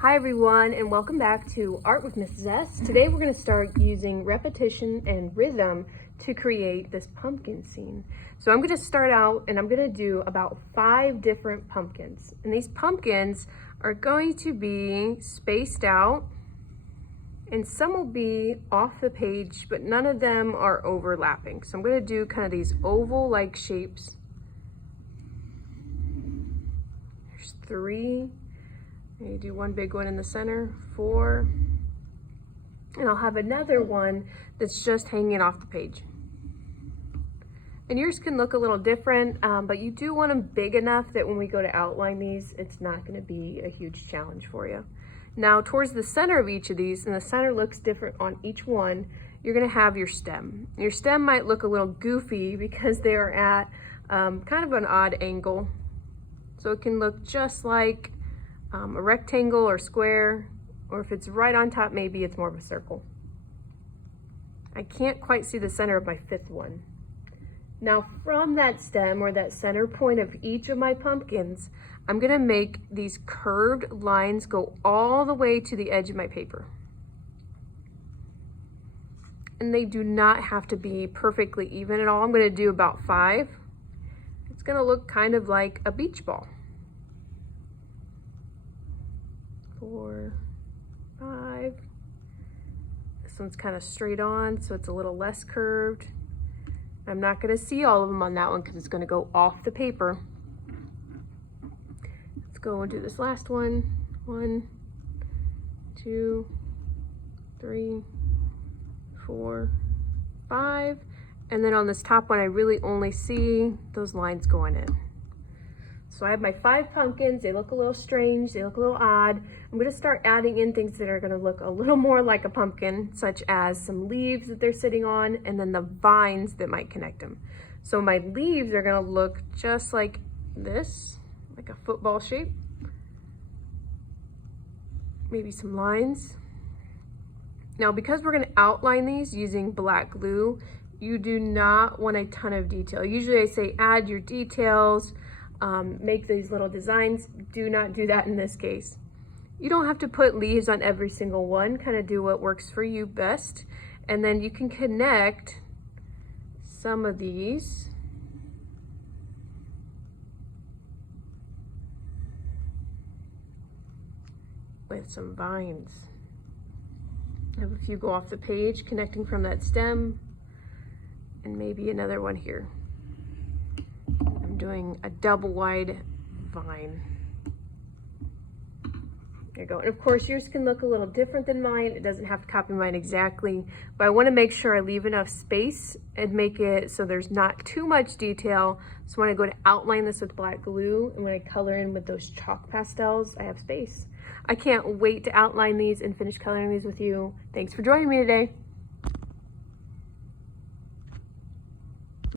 Hi everyone, and welcome back to Art with Mrs. S. Today we're going to start using repetition and rhythm to create this pumpkin scene. So I'm going to start out and I'm going to do about 5 different pumpkins. And these pumpkins are going to be spaced out, and some will be off the page, but none of them are overlapping. So I'm going to do kind of these oval-like shapes. There's 3. You do one big one in the center, 4, and I'll have another one that's just hanging off the page. And yours can look a little different, but you do want them big enough that when we go to outline these, it's not going to be a huge challenge for you. Now, towards the center of each of these, and the center looks different on each one, you're going to have your stem. Your stem might look a little goofy because they are at kind of an odd angle. So it can look just like a rectangle or square, or if it's right on top, maybe it's more of a circle. I can't quite see the center of my 5th one. Now from that stem or that center point of each of my pumpkins, I'm going to make these curved lines go all the way to the edge of my paper. And they do not have to be perfectly even at all. I'm going to do about 5. It's going to look kind of like a beach ball. 4, 5. This one's kind of straight on, so it's a little less curved. I'm not going to see all of them on that one because it's going to go off the paper. Let's go and do this last one. 1, 2, 3, 4, 5. And then on this top one, I really only see those lines going in. So I have my 5 pumpkins. They look a little strange, they look a little odd. I'm going to start adding in things that are going to look a little more like a pumpkin, such as some leaves that they're sitting on, and then the vines that might connect them. So my leaves are going to look just like this, like a football shape. Maybe some lines. Now, because we're going to outline these using black glue, you do not want a ton of detail. Usually I say add your details, make these little designs. Do not do that in this case. You don't have to put leaves on every single one. Kind of do what works for you best. And then you can connect some of these with some vines. I have a few go off the page, connecting from that stem, and maybe another one here. I'm doing a double wide vine. There you go. And of course, yours can look a little different than mine. It doesn't have to copy mine exactly, but I want to make sure I leave enough space and make it so there's not too much detail. So when I go to outline this with black glue and when I color in with those chalk pastels, I have space. I can't wait to outline these and finish coloring these with you. Thanks for joining me today.